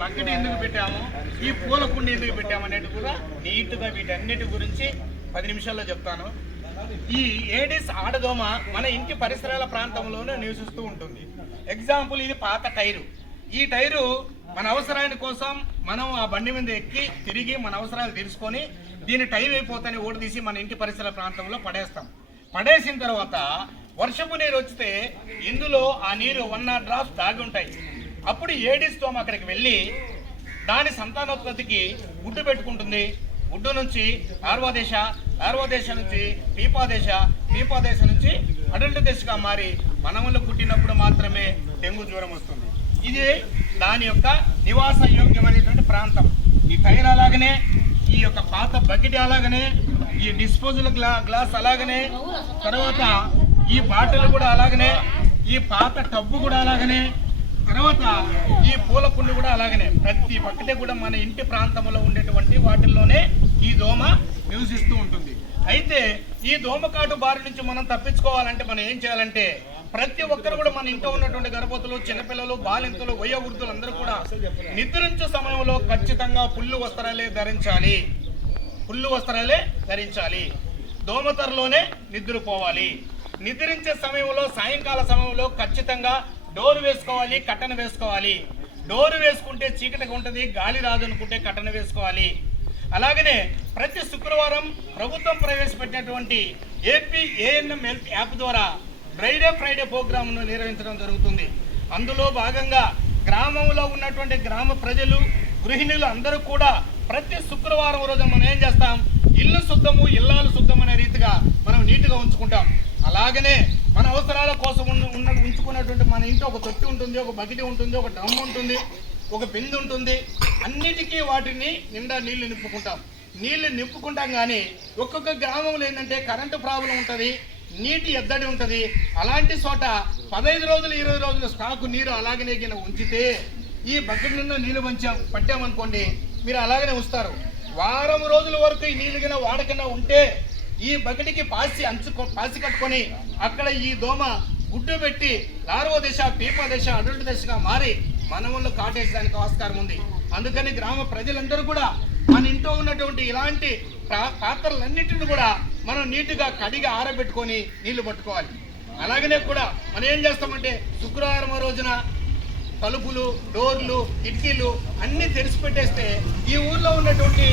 Bucket ఎందుకు పెట్టాము, ఈ పూల కుండి ఎందుకు పెట్టాము అనేది కూడా నీట్గా వీటన్నిటి గురించి 10 నిమిషాల్లో చెప్తాను. ఈ ఏడిస్ ఆడదోమ మన ఇంటి పరిసరాల ప్రాంతంలోనే నివసిస్తూ ఉంటుంది. ఎగ్జాంపుల్, ఇది పాత టైరు. ఈ టైరు మన అవసరాని కోసం మనం ఆ బండి మీద ఎక్కి తిరిగి మన అవసరాలు తీర్చుకొని దీని టైర్ అయిపోతానే ఓడి తీసి మన ఇంటి పరిసర ప్రాంతంలో పడేస్తాం. పడేసిన తర్వాత వర్షపు నీరు వచ్చితే ఇందులో ఆ నీరు 100 డ్రాప్స్ దాగి ఉంటాయి. అప్పుడు ఏడిస్ దోమ అక్కడికి వెళ్ళి దాని సంతానోత్పత్తికి గుడ్డు పెట్టుకుంటుంది. గుడ్డు నుంచి లార్వాదేశ, లార్వాదేశ నుంచి పీపాదేశ, పీపాదేశ నుంచి అడల్ట్ దశగా మారి మనములు పుట్టినప్పుడు మాత్రమే డెంగ్యూ జ్వరం వస్తుంది. ఇది దాని యొక్క నివాస యోగ్యమైనటువంటి ప్రాంతం. ఈ టైర్ అలాగనే, ఈ యొక్క పాత బకెట్ అలాగనే, ఈ డిస్పోజల్ గ్లాస్ అలాగనే, తర్వాత ఈ బాటిల్ కూడా అలాగనే, ఈ పాత టబ్బు కూడా అలాగనే, తర్వాత ఈ పూల కుండి కూడా అలాగనే. ప్రతి ఒక్కటి కూడా మన ఇంటి ప్రాంతంలో ఉండేటువంటి వాటిల్లోనే ఈ దోమ నివసిస్తూ ఉంటుంది. అయితే ఈ దోమకాటు బారి నుంచి మనం తప్పించుకోవాలంటే మనం ఏం చేయాలంటే, ప్రతి ఒక్కరు కూడా మన ఇంట్లో ఉన్నటువంటి గర్భవతులు, చిన్నపిల్లలు, బాలింతలు, వయోవృద్ధులు అందరూ కూడా నిద్రించే సమయంలో ఖచ్చితంగా పుల్లు వస్త్రాలే ధరించాలి. పుల్లు వస్త్రాలే ధరించాలి. దోమతరలోనే నిద్రపోవాలి. నిద్రించే సమయంలో, సాయంకాల సమయంలో ఖచ్చితంగా డోర్ వేసుకోవాలి, కట్టన వేసుకోవాలి. డోర్ వేసుకుంటే చీకటిగా ఉంటుంది, గాలి రాదు అనుకుంటే కట్టన వేసుకోవాలి. అలాగనే ప్రతి శుక్రవారం ప్రభుత్వం ప్రవేశపెట్టినటువంటి ఏపీ ఏఎన్ఎం హెల్త్ యాప్ ద్వారా డ్రైడే ఫ్రైడే ప్రోగ్రామ్ను నిర్వహించడం జరుగుతుంది. అందులో భాగంగా గ్రామంలో ఉన్నటువంటి గ్రామ ప్రజలు, గృహిణులు అందరూ కూడా ప్రతి శుక్రవారం రోజు మనం ఏం చేస్తాం, ఇల్లు శుద్ధము ఇల్లాలు శుద్ధం అనే రీతిగా మనం నీట్గా ఉంచుకుంటాం. అలాగనే మన అవసరాల కోసం ఉంచుకున్నటువంటి మన ఇంట్లో ఒక తొట్టి ఉంటుంది, ఒక బకెట్ ఉంటుంది, ఒక డ్రమ్ ఉంటుంది, ఒక బిందె ఉంటుంది. అన్నిటికీ వాటిని నిండా నీళ్లు నింపుకుంటాం. నీళ్లు నింపుకుంటాం కానీ ఒక్కొక్క గ్రామంలో ఏంటంటే కరెంటు ప్రాబ్లం ఉంటుంది, నీటి ఎద్దడి ఉంటుంది. అలాంటి చోట 15 రోజులు 20 రోజుల స్టాకు నీరు అలాగనే ఉంచితే ఈ బకెట్ నిండా నీళ్ళు పట్టామనుకోండి, మీరు అలాగనే ఉంచుతారు. వారం రోజుల వరకు ఈ నీళ్ళు కింద వాడకుండా ఉంటే ఈ బకెట్కి పాసి కట్టుకొని అక్కడ ఈ దోమ గుడ్డు పెట్టి లార్వా దశ, పీపా దశ, అడల్ట్ దశగా మారి మనములను కాటేసడానికి ఆస్కారం ఉంది. అందుకని గ్రామ ప్రజలందరూ కూడా మన ఇంట్లో ఉన్నటువంటి ఇలాంటి పాత్రలన్నింటిని కూడా మనం నీట్గా కడిగి ఆరబెట్టుకొని నీళ్లు పట్టుకోవాలి. అలాగనే కూడా మనం ఏం చేస్తామంటే శుక్రవారం రోజున తలుపులు, డోర్లు, కిటికీలు అన్నీ తెరిచి పెట్టేస్తే ఈ ఊర్లో ఉన్నటువంటి